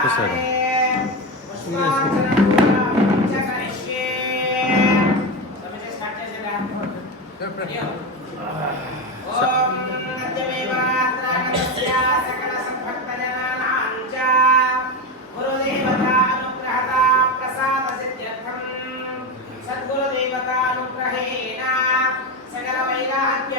చూసాడు సద్గురుదేవతానుగ్రహేణ సకల వైరాగ్య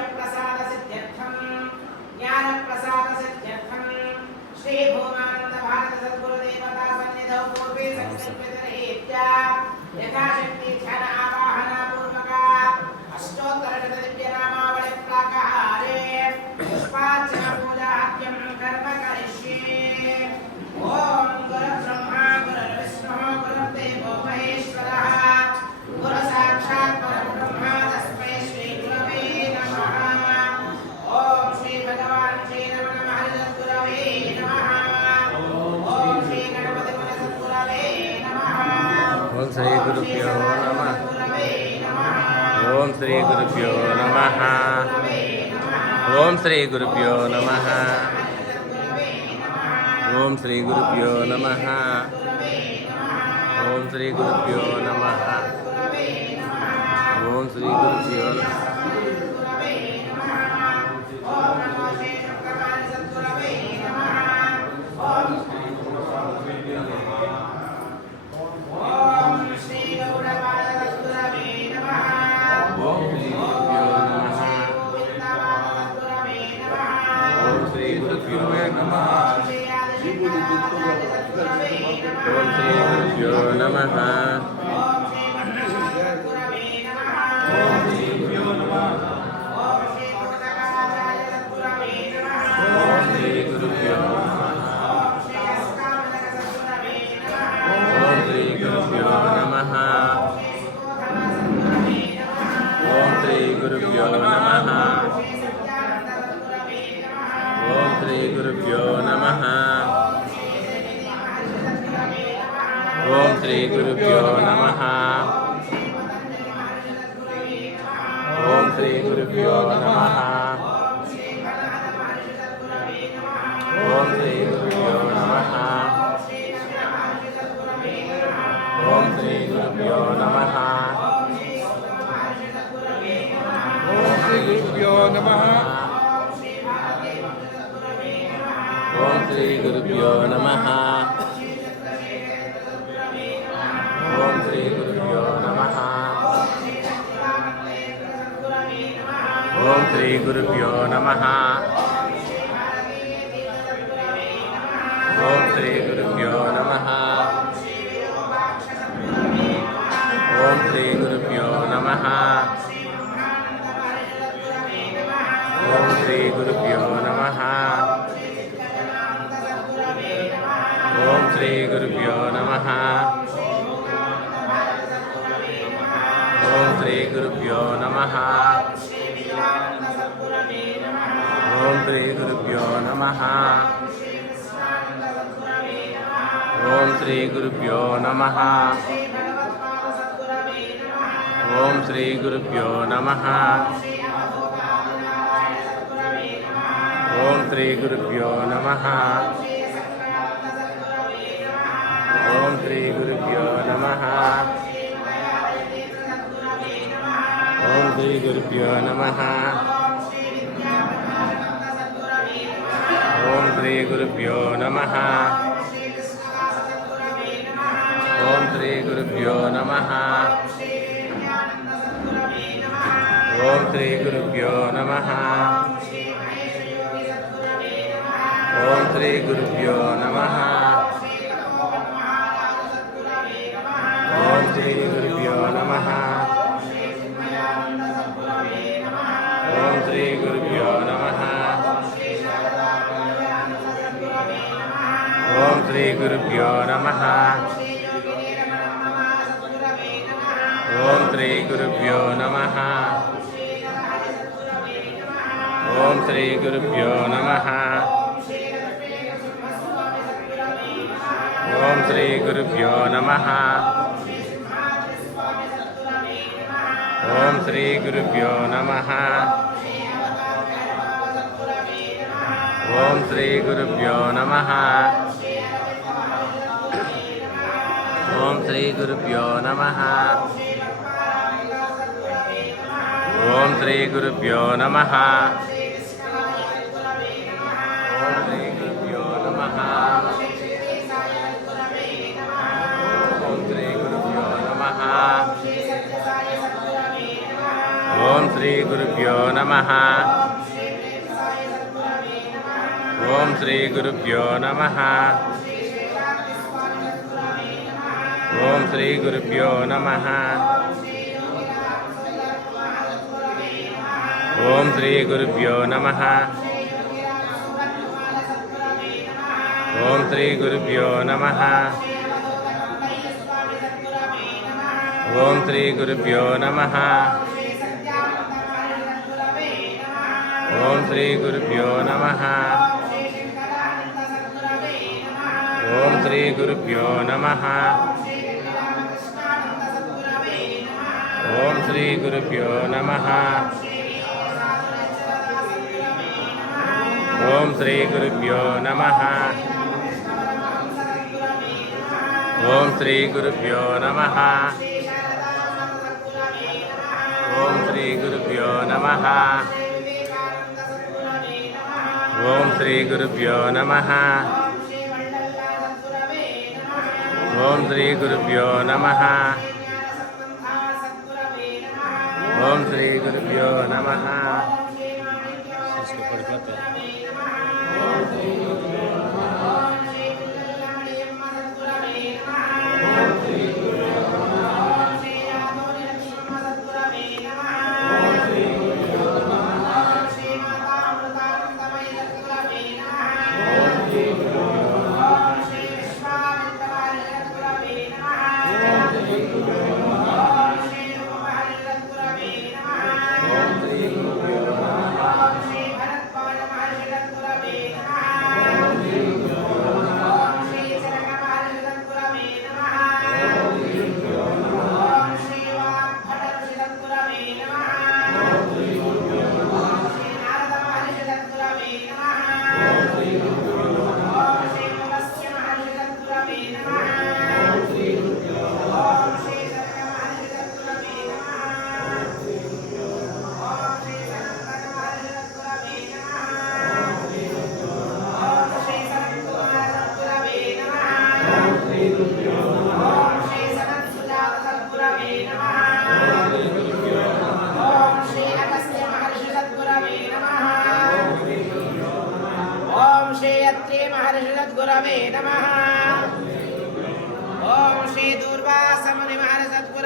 यथाशक्ति ध्यान आवाहना पूर्वका अष्टोत्तर ఓం శ్రీ గురుభ్యో నమ. ఓం శ్రీ గురుభ్యో నమ. ఓం శ్రీ గురుభ్యో నమ. ఓం శ్రీ గురుభ్యో నమ. ఓం శ్రీ గురుభ్యో నమ. ఓం శ్రీ గురుభ్యో నమ. ఓం శ్రీ గురుభ్యో నమ ఓం శ్రీ శ్రీగురుభ్యో నమ. ఓం శ్రీగురుభ్యో నమ. ఓం శ్రీగురుభ్యో నమ. ఓం శ్రీగురుభ్యో నమ. ఓం శ్రీగురుభ్యో నమ. ఓం శ్రీగురుభ్యో నమ. ఓం శ్రీ గురుభ్యో నమ. ఓం శ్రీ గురుభ్యో నమ. ఓం శ్రీ గురుభ్యో నమ. ఓం శ్రీ గురుభ్యో నమ. ఓం శ్రీ గురుభ్యో నమ. ఓం శ్రీ గురుభ్యో నమ. श्रीगुरुभ्यो नमः ॐ श्रीगुरुभ्यो नमः ॐ श्रीगुरुभ्यो नमः ॐ श्रीगुरुभ्यो नमः श्रीगुरुभ्यो नमः ॐ श्रीगुरुभ्यो नमः ॐ श्रीगुरुभ्यो नमः ॐ श्रीगुरुभ्यो नमः ॐ श्रीगुरुभ्यो नमः ॐ श्रीगुरुभ्यो नमः శ్రీ గురుభ్యో నమ. ఓం శ్రీ గురుభ్యో నమ. ఓం శ్రీ గురుభ్యో నమ. ఓం శ్రీ గురుభ్యో నమ. ఓం శ్రీ గురుభ్యో నమ. ఓం శ్రీ గురుభ్యో నమ. శ్రీ గురుభ్యో నమ. ఓం శ్రీ గురుభ్యో నమ. ఓం శ్రీ గురుభ్యో నమ. ఓం శ్రీ గురుభ్యో నమ. ఓం శ్రీ గురుభ్యో నమ. ఓం శ్రీ గురుభ్యో నమ. ఓం శ్రీ గురుభ్యో నమ. ఓం శ్రీ గురుభ్యో నమ. ఓం శ్రీ గురుభ్యో నమ. ఓం శ్రీ గురుభ్యో నమ. ఓం శ్రీ గురుభ్యో నమ. ఓం శ్రీ గురుభ్యో నమ. ఓం శ్రీ గురుభ్యో నమ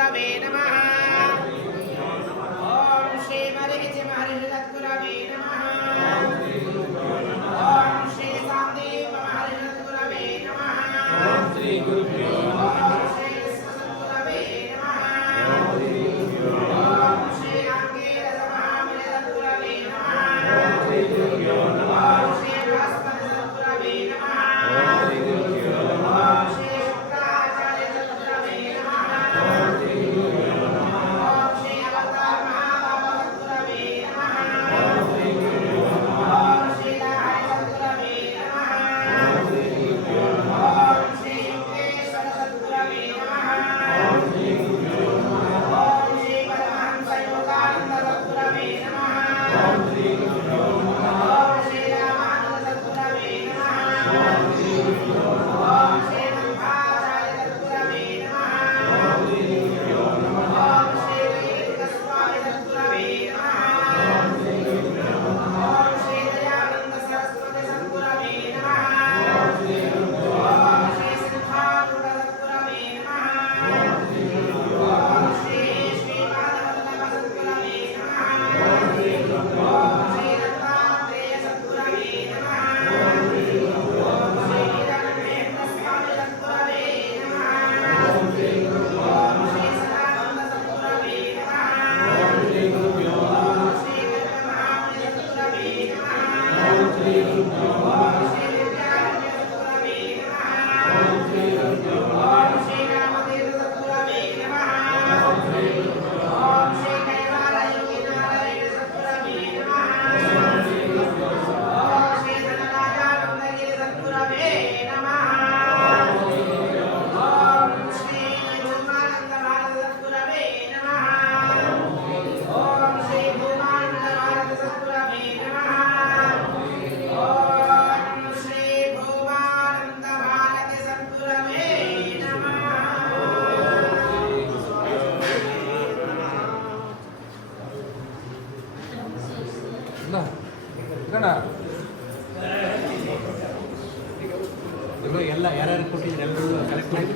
గురవే నమః. ಎಲ್ಲ ಯಾರ್ಯಾರು ಕೊಟ್ಟಿದ್ರೆ ಎಲ್ಲರೂ ಕಲೆಕ್ಟ್ ಮಾಡಿ